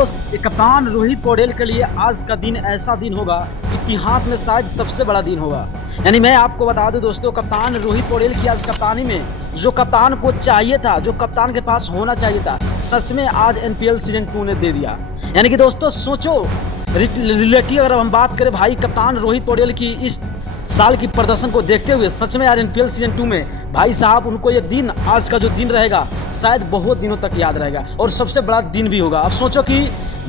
दोस्त, कप्तान रोहित पौडेल के लिए आज का दिन ऐसा दिन होगा, इतिहास में शायद सबसे बड़ा दिन होगा। यानी मैं आपको बता दूं दोस्तों, कप्तान रोहित पौडेल की आज कप्तानी में जो कप्तान को चाहिए था, जो कप्तान के पास होना चाहिए था, सच में आज एनपीएल सीजन 2 ने दे दिया। यानी कि दोस्तों सोचो, रिलेटिव अगर हम बात करें भाई कप्तान रोहित पौडेल की इस साल की प्रदर्शन को देखते हुए, सच में यार एनपीएल सीजन 2 में भाई साहब उनको ये दिन, आज का जो दिन रहेगा शायद बहुत दिनों तक याद रहेगा और सबसे बड़ा दिन भी होगा। अब सोचो कि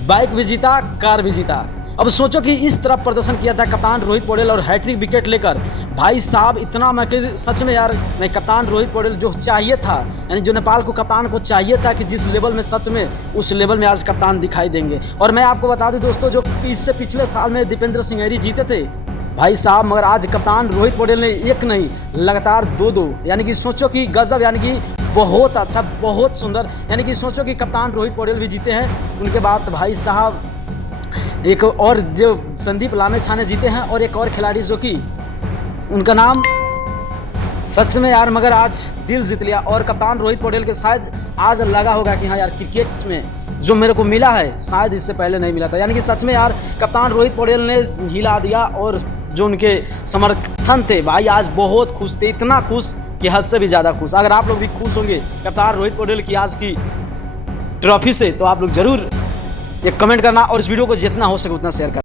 बाइक भी जीता, कार भी जीता। अब सोचो कि इस तरह प्रदर्शन किया था कप्तान रोहित पौडेल और हैट्रिक विकेट लेकर भाई साहब इतना, मैं सच में यार मैं कप्तान रोहित पौडेल जो चाहिए था, यानी जो नेपाल को कप्तान को चाहिए था कि जिस लेवल में, सच में उस लेवल में आज कप्तान दिखाई देंगे। और मैं आपको बता दूं दोस्तों, जो इससे पिछले साल में दीपेंद्र सिंह जीते थे भाई साहब, मगर आज कप्तान रोहित पौडेल ने एक नहीं लगातार दो, यानी कि सोचो कि गजब, यानी कि बहुत अच्छा, बहुत सुंदर। यानी कि सोचो कि कप्तान रोहित पौडेल भी जीते हैं, उनके बाद भाई साहब एक और जो संदीप लामेछा जीते हैं, और एक और खिलाड़ी जो कि उनका नाम, सच में यार मगर आज दिल जीत लिया। और कप्तान रोहित पौडेल के शायद आज लगा होगा कि हाँ यार, क्रिकेट में जो मेरे को मिला है शायद इससे पहले नहीं मिला था। यानी कि सच में यार कप्तान रोहित पौडेल ने हिला दिया, और जो उनके समर्थन थे भाई आज बहुत खुश थे, इतना खुश कि हद से भी ज़्यादा खुश। अगर आप लोग भी खुश होंगे कप्तान रोहित पौडेल की आज की ट्रॉफी से, तो आप लोग ज़रूर एक कमेंट करना और इस वीडियो को जितना हो सके उतना शेयर करना।